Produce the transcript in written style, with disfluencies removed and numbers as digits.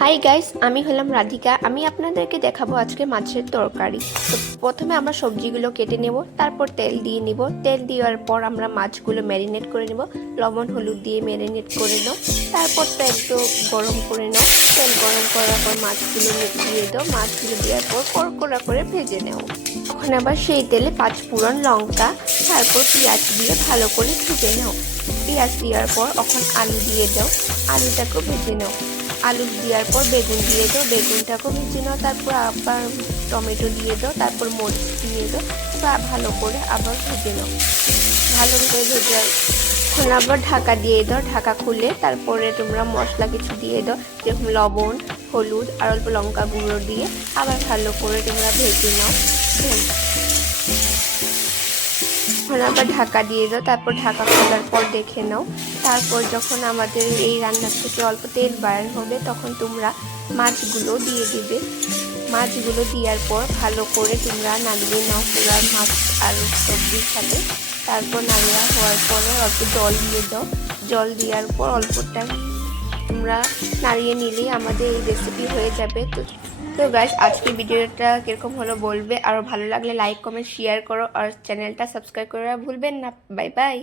Hi guys, আমি হলাম রাধিকা। আমি আপনাদেরকে দেখাবো আজকে মাছের তরকারি। তো প্রথমে আমরা সবজিগুলো কেটে নেব, তারপর তেল দিয়ে নিব। তেল দেওয়ার পর আমরা মাছগুলো ম্যারিনেট করে নেব, লবণ হলুদ দিয়ে ম্যারিনেট করে নাও। তারপর তেলটা গরম করে নাও। তেল গরম করার পর মাছগুলো দিয়ে দাও। মাছগুলো দেওয়ার পর কড়কড়া করে ভেজে নাও। তখন আবার সেই তেলে 5 ফোড়ন, লঙ্কা, তারপর পেঁয়াজ দিয়ে ভালো করে ভেজে নাও। পেঁয়াজ দেওয়ার পর এখন আলু দিয়ে দাও। আলুটাকেও ভেজে নাও। আলু দেওয়ার পর বেগুন দিয়ে দাও। বেগুনটাকেও ভেজে নাও। তারপর আবার টমেটো দিয়ে দাও। তারপর মরিচ দিয়ে দাও বা ভালো করে আবার ভেজে নাও। ভালো করে ভেজে এখন আবার ঢাকা দিয়ে দাও। ঢাকা খুলে তারপরে তোমরা মশলা কিছু দিয়ে দাও, যেরকম লবণ, হলুদ আর অল্প লঙ্কা গুঁড়ো দিয়ে আবার ভালো করে তোমরা ভেজে নাও। এখন আবার ঢাকা দিয়ে দাও। তারপর ঢাকা খোলার পর দেখে নাও। তারপর যখন আমাদের এই রান্না থেকে অল্প তেল বার হবে তখন তোমরা মাছগুলো দিয়ে দিবে। মাছগুলো দেওয়ার পর ভালো করে তোমরা নাড়িয়ে নাও পুরো মাছ আর সবজির সাথে। তারপর নাড়িয়ে হওয়ার পরে অল্প জল দিয়ে দাও। জল দেওয়ার পর অল্পটা তোমরা নাড়িয়ে নিলেই আমাদের এই রেসিপি হয়ে যাবে। তো গাইস, আজকে ভিডিওটা কিরকম হলো বলবে, আর ভালো লাগলে লাইক কমেন্ট শেয়ার করো আর চ্যানেলটা সাবস্ক্রাইব করা ভুলবেন না। Bye bye.